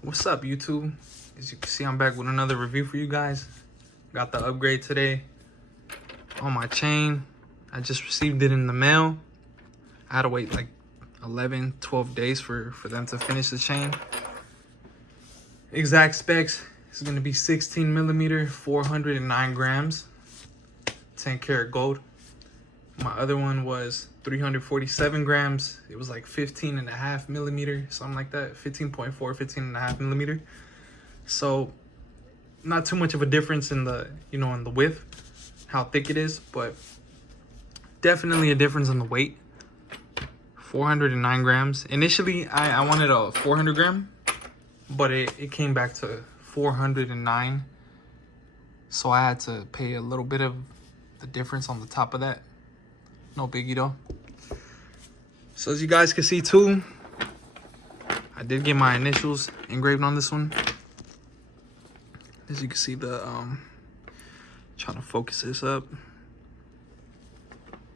What's up, YouTube? As you can see, I'm back with another review for you guys. Got the upgrade today on my chain. I just received it in the mail. I had to wait like 11, 12 days for them to finish the chain. Exact specs is going to be 16 millimeter, 409 grams, 10 karat gold. My other one was 347 grams. It was like 15 and a half millimeter, something like that. 15.4, 15 and a half millimeter. So not too much of a difference in the, in the width, how thick it is, but definitely a difference in the weight. 409 grams. Initially, I wanted a 400 gram, but it came back to 409. So I had to pay a little bit of the difference on the top of that. No biggie though. So as you guys can see too, I did get my initials engraved on this one. As you can see, the trying to focus this up.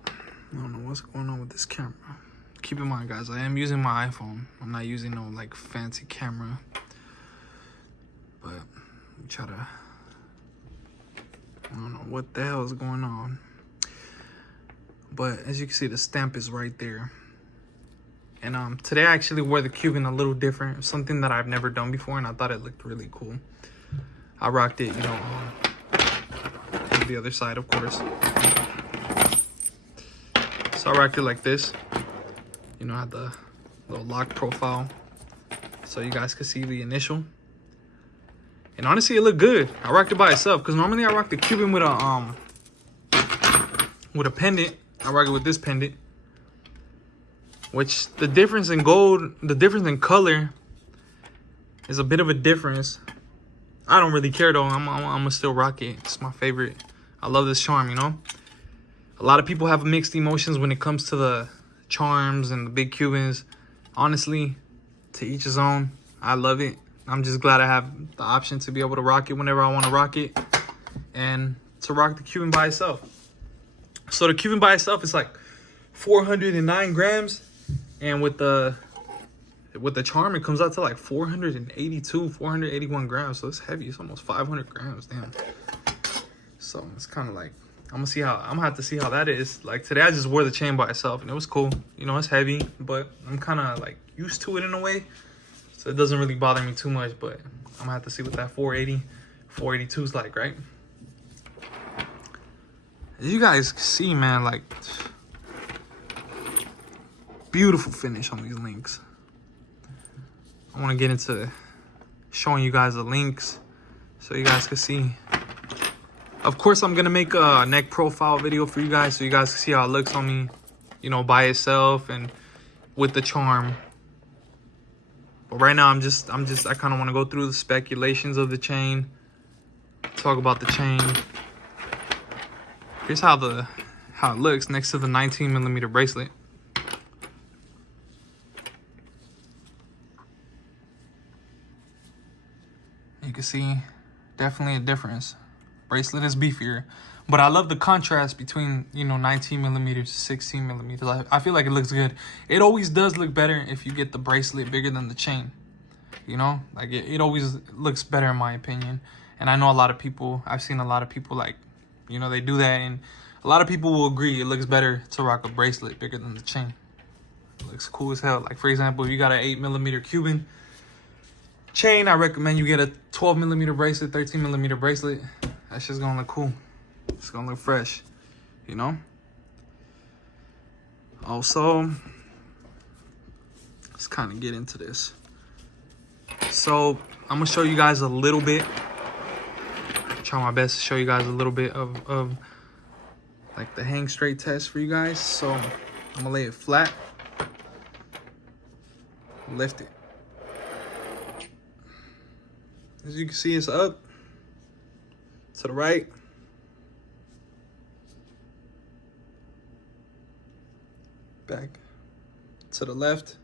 I don't know what's going on with this camera. Keep in mind, guys, I am using my iPhone. I'm not using no like fancy camera. But try to, I don't know what the hell is going on. But as you can see, the stamp is right there. And today I actually wore the Cuban a little different, something that I've never done before, and I thought it looked really cool. I rocked it, on the other side, of course. So I rocked it like this. I had the little lock profile, so you guys could see the initial. And honestly, it looked good. I rocked it by itself, because normally I rock the Cuban with a pendant. I rock it with this pendant, which the difference in gold, the difference in color is a bit of a difference. I don't really care though. I'm gonna still rock it. It's my favorite. I love this charm, A lot of people have mixed emotions when it comes to the charms and the big Cubans. Honestly, to each his own. I love it. I'm just glad I have the option to be able to rock it whenever I want to rock it, and to rock the Cuban by itself. So the Cuban by itself is like 409 grams, and with the charm it comes out to like 482, 481 grams. So it's heavy. It's almost 500 grams. Damn. So it's kind of like, I'm gonna have to see how that is. Like today I just wore the chain by itself and it was cool. It's heavy, but I'm kind of like used to it in a way, so it doesn't really bother me too much. But I'm gonna have to see what that 480, 482 is like, right? As you guys see, man, like, beautiful finish on these links. I want to get into showing you guys the links so you guys can see. Of course, I'm going to make a neck profile video for you guys so you guys can see how it looks on me, by itself and with the charm. But right now, I kind of want to go through the speculations of the chain, talk about the chain. Here's how it looks next to the 19 millimeter bracelet. You can see definitely a difference. Bracelet is beefier, but I love the contrast between 19 millimeters to 16 millimeters. I feel like it looks good. It always does look better if you get the bracelet bigger than the chain. Like it always looks better in my opinion. And I know I've seen a lot of people like, they do that, and a lot of people will agree it looks better to rock a bracelet bigger than the chain. It looks cool as hell. Like for example, if you got an 8 millimeter Cuban chain, I recommend you get a 12 millimeter bracelet, 13 millimeter bracelet. That's just gonna look cool. It's gonna look fresh, Also, let's kind of get into this. So I'm gonna show you guys a little bit. Try my best to show you guys a little bit of like the hang straight test for you guys. So I'm gonna lay it flat, lift it. As you can see, it's up to the right, back to the left,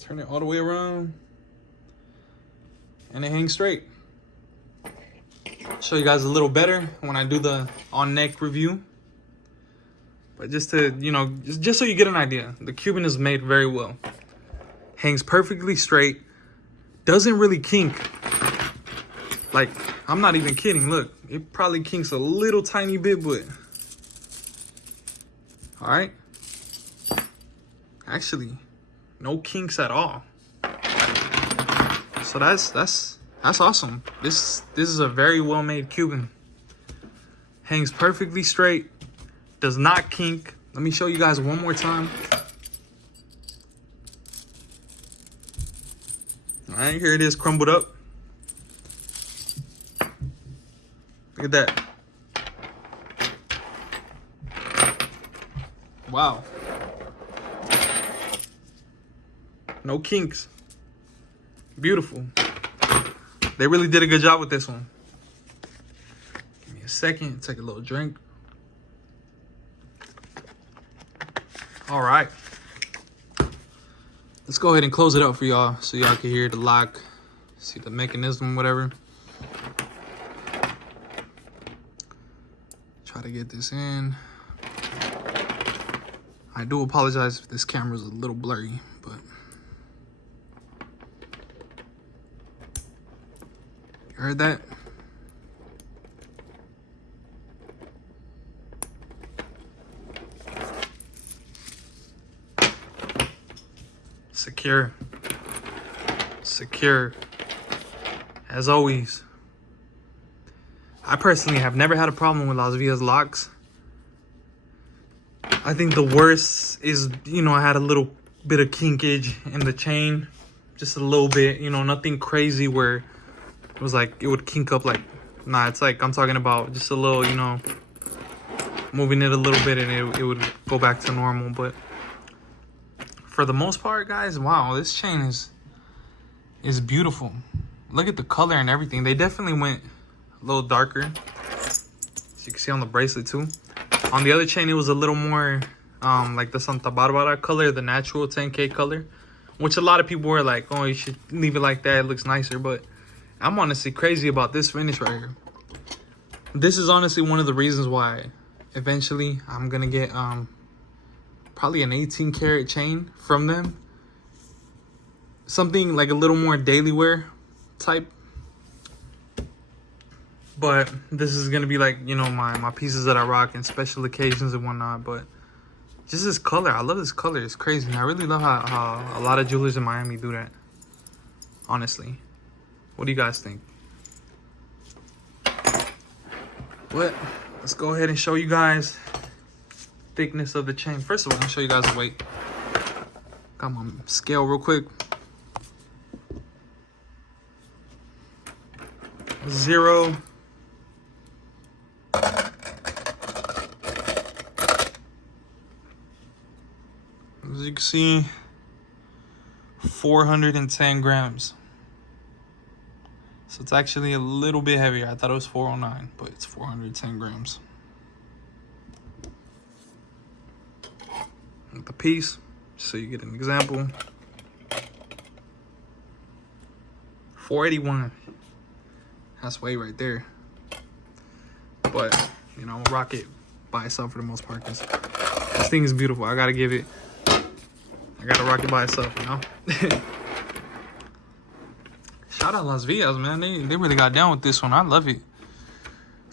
turn it all the way around, and it hangs straight. Show you guys a little better when I do the on neck review. But just to, just so you get an idea, the Cuban is made very well. Hangs perfectly straight. Doesn't really kink. Like, I'm not even kidding. Look, it probably kinks a little tiny bit, but... Alright. Actually, no kinks at all. So that's awesome. This is a very well-made Cuban. Hangs perfectly straight. Does not kink. Let me show you guys one more time. All right, here it is, crumbled up. Look at that. Wow. No kinks. Beautiful. They really did a good job with this one. Give me a second, take a little drink. All right. Let's go ahead and close it up for y'all so y'all can hear the lock, see the mechanism, whatever. Try to get this in. I do apologize if this camera's a little blurry, but you heard that? Secure. Secure. As always. I personally have never had a problem with Las Vias locks. I think the worst is, you know, I had a little bit of kinkage in the chain. Just a little bit, you know, nothing crazy where it was like, it would kink up like, nah, it's like, I'm talking about just a little, you know, moving it a little bit and it would go back to normal. But for the most part, guys, wow, this chain is beautiful. Look at the color and everything. They definitely went a little darker. As you can see on the bracelet too. On the other chain, it was a little more like the Santa Barbara color, the natural 10K color. Which a lot of people were like, oh, you should leave it like that. It looks nicer. But I'm honestly crazy about this finish right here. This is honestly one of the reasons why eventually I'm going to get probably an 18 karat chain from them. Something like a little more daily wear type. But this is going to be like, you know, my pieces that I rock in special occasions and whatnot. But just this color. I love this color. It's crazy. I really love how a lot of jewelers in Miami do that. Honestly. What do you guys think? But let's go ahead and show you guys thickness of the chain. First of all, I'm gonna show you guys the weight. Got my scale real quick. 0. As you can see, 410 grams. So it's actually a little bit heavier. I thought it was 409, but it's 410 grams. With the piece, so you get an example. 481. That's weight right there. But, you know, I'm gonna rock it by itself for the most part, because this thing is beautiful. I gotta rock it by itself, you know? Shout out Las Vias, man. They really got down with this one. I love it.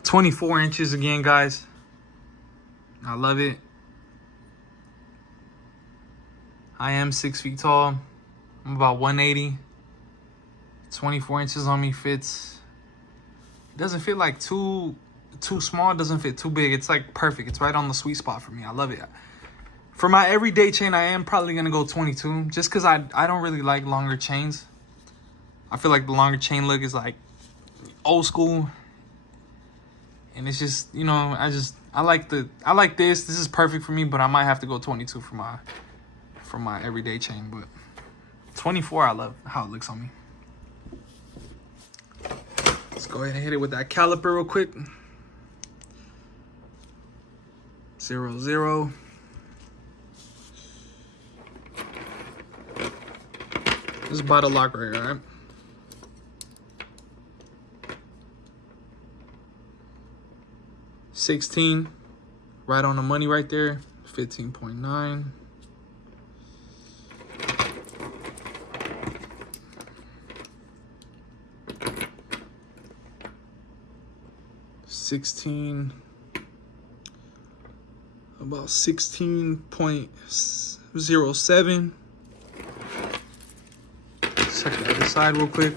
24 inches again, guys. I love it. I am 6 feet tall. I'm about 180. 24 inches on me fits. It doesn't fit like too small. It doesn't fit too big. It's like perfect. It's right on the sweet spot for me. I love it. For my everyday chain, I am probably going to go 22. Just because I don't really like longer chains. I feel like the longer chain look is like old school. And it's just, you know, I like this. This is perfect for me, but I might have to go 22 for my everyday chain. But 24, I love how it looks on me. Let's go ahead and hit it with that caliper real quick. 0, 0. This is about a lock right here, all right? 16, right on the money right there. 15.9. 16, about 16.07. Check the other side real quick.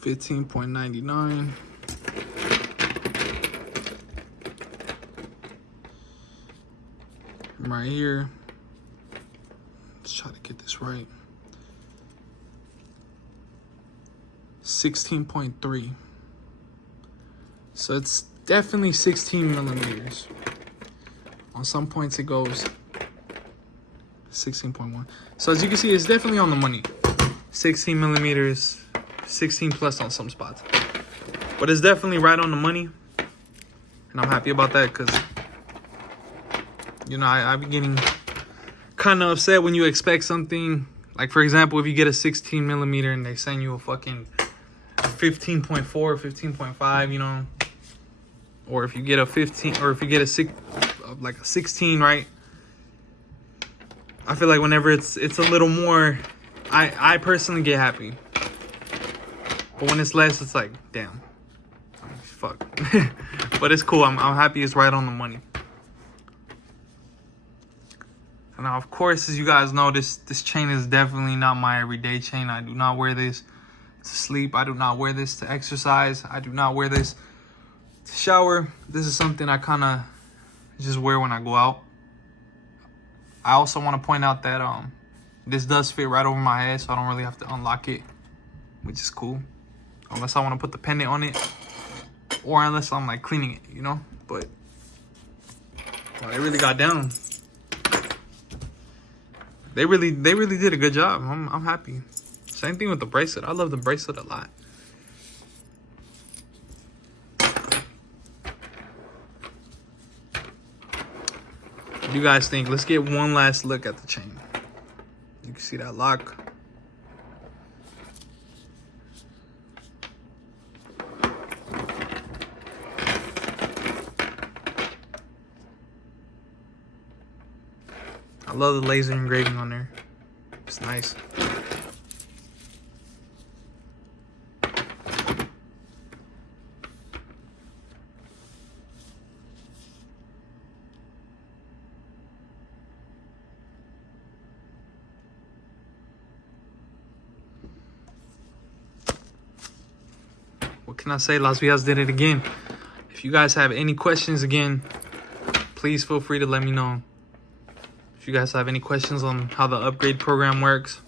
15.99. Right here. Let's try to get this right. 16.3. So it's definitely 16 millimeters. On some points it goes 16.1. So as you can see, it's definitely on the money. 16 millimeters, 16 plus on some spots. But it's definitely right on the money. And I'm happy about that because, you know, I be getting kind of upset when you expect something. Like, for example, if you get a 16 millimeter and they send you a fucking 15.4, 15.5, you know. Or if you get a 15, or if you get a 16, right? I feel like whenever it's a little more, I personally get happy. But when it's less, it's like, damn. Fuck. But it's cool. I'm happy it's right on the money. And now, of course, as you guys know, this chain is definitely not my everyday chain. I do not wear this to sleep. I do not wear this to exercise. I do not wear this to shower. This is something I kind of just wear when I go out. I also want to point out that this does fit right over my head, so I don't really have to unlock it, which is cool. Unless I want to put the pendant on it, or unless I'm like cleaning it, you know. But well, they really got down. They really did a good job. I'm happy. Same thing with the bracelet. I love the bracelet a lot. What do you guys think? Let's get one last look at the chain. You can see that lock. I love the laser engraving on there. It's nice. What can I say? Las Vias did it again. If you guys have any questions again, please feel free to let me know. If you guys have any questions on how the upgrade program works,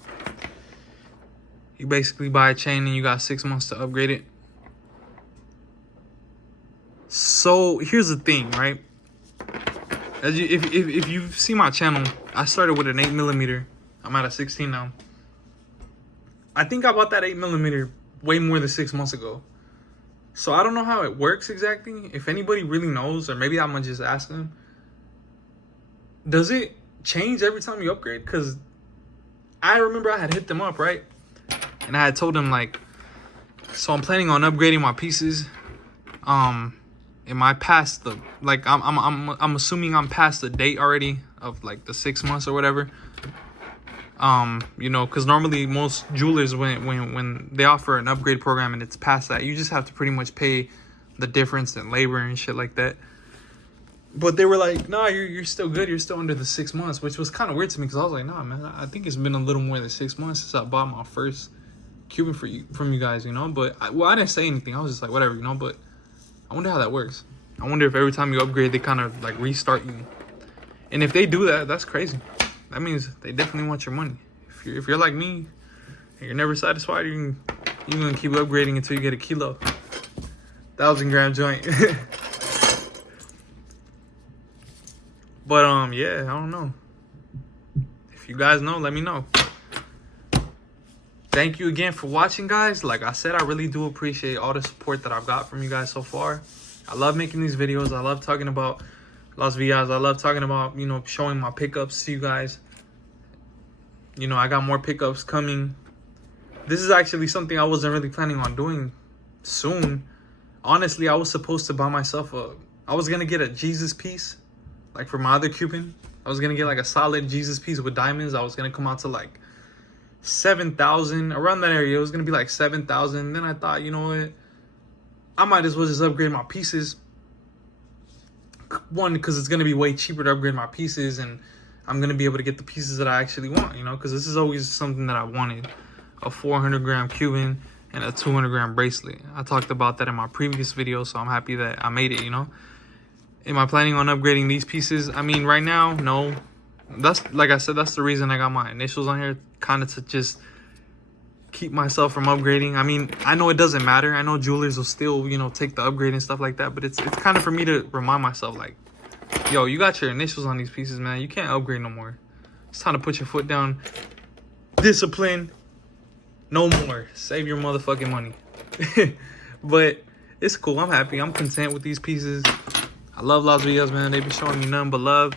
you basically buy a chain and you got 6 months to upgrade it. So here's the thing, right? As you, if you see my channel, I started with an 8mm. I'm at a 16 now. I think I bought that 8mm way more than 6 months ago. So I don't know how it works exactly. If anybody really knows, or maybe I'm gonna just ask them. Does it change every time you upgrade? Because I remember I had hit them up, right? And I had told them, like, so I'm planning on upgrading my pieces. Am I past the, like, I'm assuming I'm past the date already of like the 6 months or whatever. You know, because normally most jewelers, when they offer an upgrade program and it's past that, you just have to pretty much pay the difference in labor and shit like that. But they were like, nah, you're still good. You're still under the 6 months, which was kind of weird to me because I was like, nah, man, I think it's been a little more than 6 months since I bought my first Cuban from you guys, you know. But I didn't say anything. I was just like, whatever, you know. But I wonder how that works. I wonder if every time you upgrade, they kind of like restart you. And if they do that, that's crazy. That means they definitely want your money. If you're like me, and you're never satisfied, you're gonna keep upgrading until you get a kilo, 1,000-gram joint. But yeah, I don't know. If you guys know, let me know. Thank you again for watching, guys. Like I said, I really do appreciate all the support that I've got from you guys so far. I love making these videos. I love talking about Las Vias. I love talking about, you know, showing my pickups to you guys. You know, I got more pickups coming. This is actually something I wasn't really planning on doing soon. Honestly, I was supposed to buy myself I was going to get a Jesus piece. Like for my other Cuban. I was going to get like a solid Jesus piece with diamonds. I was going to come out to like 7,000 around that area. It was gonna be like 7,000. Then I thought, you know what, I might as well just upgrade my pieces. One, because it's gonna be way cheaper to upgrade my pieces, and I'm gonna be able to get the pieces that I actually want, you know, because this is always something that I wanted. A 400 gram Cuban and a 200 gram bracelet. I talked about that in my previous video, so I'm happy that I made it, you know. Am I planning on upgrading these pieces? I mean, right now, no. That's, like I said, that's the reason I got my initials on here, kind of to just keep myself from upgrading. I mean, I know it doesn't matter. I know jewelers will still, you know, take the upgrade and stuff like that, but it's kind of for me to remind myself, like, yo, you got your initials on these pieces, man. You can't upgrade no more. It's time to put your foot down. Discipline. No more. Save your motherfucking money. But it's cool. I'm happy. I'm content with these pieces. I love Las Vegas, man. They be showing me nothing but love.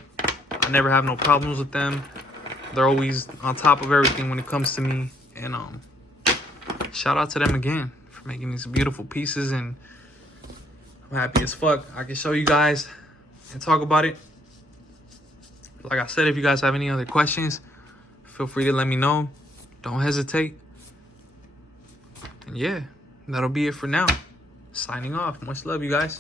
I never have no problems with them. They're always on top of everything when it comes to me. And shout out to them again for making these beautiful pieces. And I'm happy as fuck. I can show you guys and talk about it. Like I said, if you guys have any other questions, feel free to let me know. Don't hesitate. And yeah, that'll be it for now. Signing off. Much love, you guys.